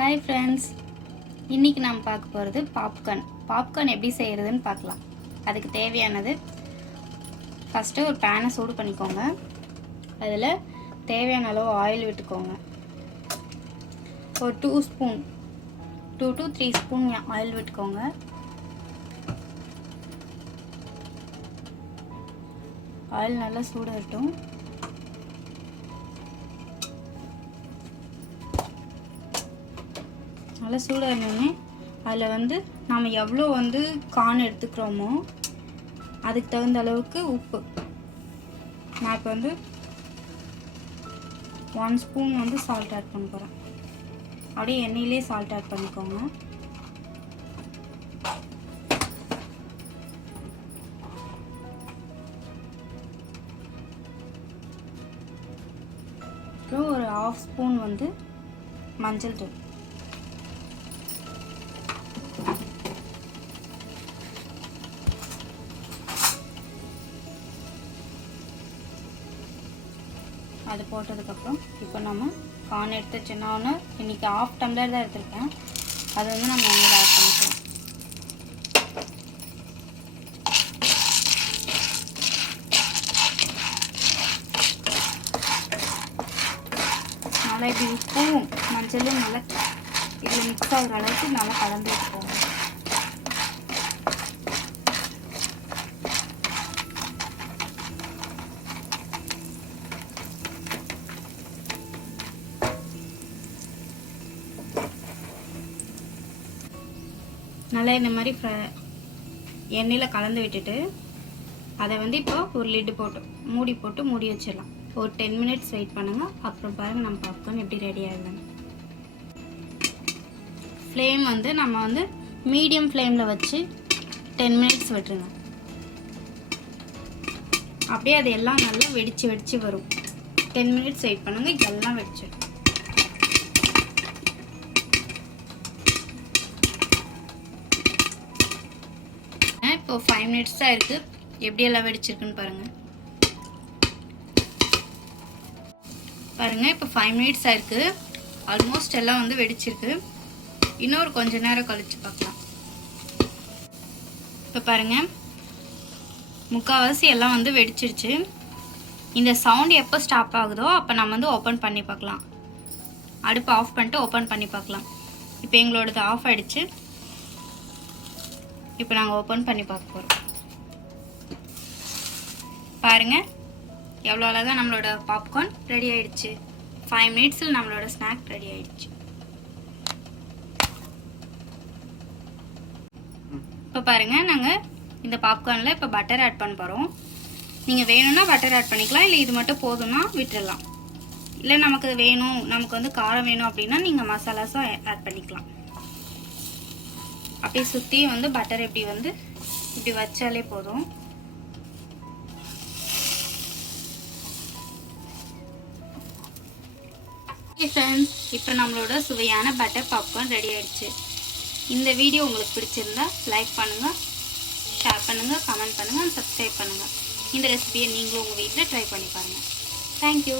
Hi friends, இன்னைக்கு நாம் பார்க்க போகிறது பாப்கார்ன் எப்படி செய்யறதுன்னு பார்க்கலாம். அதுக்கு தேவையானது ஃபர்ஸ்ட் ஒரு பேனை சூடு பண்ணிக்கோங்க. அதில் தேவையான அளவு ஆயில் விட்டுக்கோங்க. ஒரு 2 to 3 ஸ்பூன் ஆயில் விட்டுக்கோங்க. ஆயில் நல்லா சூடாகட்டும். நல்லா சூடானோடனே அதில் நாம் எவ்வளோ கார்ன் எடுத்துக்கிறோமோ அதுக்கு தகுந்த அளவுக்கு உப்பு. நான் இப்போ 1 ஸ்பூன் சால்ட் ஆட் பண்ண போகிறேன். அப்படியே எண்ணெயிலே சால்ட் ஆட் பண்ணிக்கோங்க. அப்புறம் ஒரு 1/2 ஸ்பூன் மஞ்சள் தூள். அது போட்டதுக்கப்புறம் இப்போ நம்ம கார்ன் எடுத்து சின்ன இன்றைக்கி 1/2 டம்ளர் தான் எடுத்துருக்கேன். அது நம்ம எண்ணெயில் ஆட் பண்ணிக்கலாம். நல்லா இப்படி உப்பும் மஞ்சளும் நல்லா இதில் மிக்ஸ் ஆகிற அளவுக்கு நல்லா கலந்து வச்சுக்கோங்க. நல்லா இந்த மாதிரி எண்ணெயில் கலந்து விட்டுட்டு அதை இப்போ ஒரு லிட்டு போட்டு மூடி வச்சிடலாம். ஒரு 10 மினிட்ஸ் வெயிட் பண்ணுங்கள். அப்புறம் பாருங்கள் நம்ம பாப்கார்ன் எப்படி ரெடி ஆகுதுன்னு. ஃப்ளேம் நம்ம மீடியம் ஃப்ளேமில் வச்சு 10 மினிட்ஸ் விட்டுருங்க. அப்படியே அது எல்லாம் நல்லா வெடிச்சு வரும். 10 மினிட்ஸ் வெயிட் பண்ணுங்கள். எல்லாம் வெடிச்சிடும். இப்போ 5 மினிட்ஸ் தான் இருக்குது. எப்படி எல்லாம் வெடிச்சிருக்குன்னு பாருங்கள். இப்போ 5 மினிட்ஸ் ஆயிருக்கு. ஆல்மோஸ்ட் எல்லாம் வெடிச்சிருக்கு. இன்னொரு கொஞ்ச நேரம் கழிச்சு பார்க்கலாம். இப்போ பாருங்கள், முக்கால்வாசி எல்லாம் வெடிச்சிருச்சு. இந்த சவுண்ட் எப்போ ஸ்டாப் ஆகுதோ அப்போ நம்ம ஓப்பன் பண்ணி பார்க்கலாம். அடுப்பு ஆஃப் பண்ணிட்டு ஓப்பன் பண்ணி பார்க்கலாம். இப்போ எங்களோடது ஆஃப் ஆகிடுச்சு. இப்போ நாங்கள் ஓப்பன் பண்ணி பார்க்க போகிறோம். பாருங்கள், எவ்வளோ அழகாக நம்மளோட பாப்கார்ன் ரெடி ஆகிடுச்சு. 5 மினிட்ஸில் நம்மளோட ஸ்நாக் ரெடி ஆகிடுச்சு. இப்போ பாருங்கள், நாங்கள் இந்த பாப்கார்னில் இப்போ பட்டர் ஆட் பண்ண போகிறோம். நீங்கள் வேணும்னா பட்டர் ஆட் பண்ணிக்கலாம். இல்லை இது மட்டும் போதும்னா விட்டுடலாம். இல்லை நமக்கு வேணும், நமக்கு காரம் வேணும் அப்படின்னா நீங்கள் மசாலாஸும் ஆட் பண்ணிக்கலாம். அப்படியே சுற்றி பட்டர் இப்படி வச்சாலே போதும். ஃப்ரெண்ட்ஸ், இப்போ நம்மளோட சுவையான பட்டர் பாப்கார்ன் ரெடி ஆயிடுச்சு. இந்த வீடியோ உங்களுக்கு பிடிச்சிருந்தா லைக் பண்ணுங்கள், ஷேர் பண்ணுங்கள், கமெண்ட் பண்ணுங்கள், சப்ஸ்கிரைப் பண்ணுங்கள். இந்த ரெசிபியை நீங்களும் உங்கள் வீட்டில் ட்ரை பண்ணி பாருங்கள். தேங்க்யூ.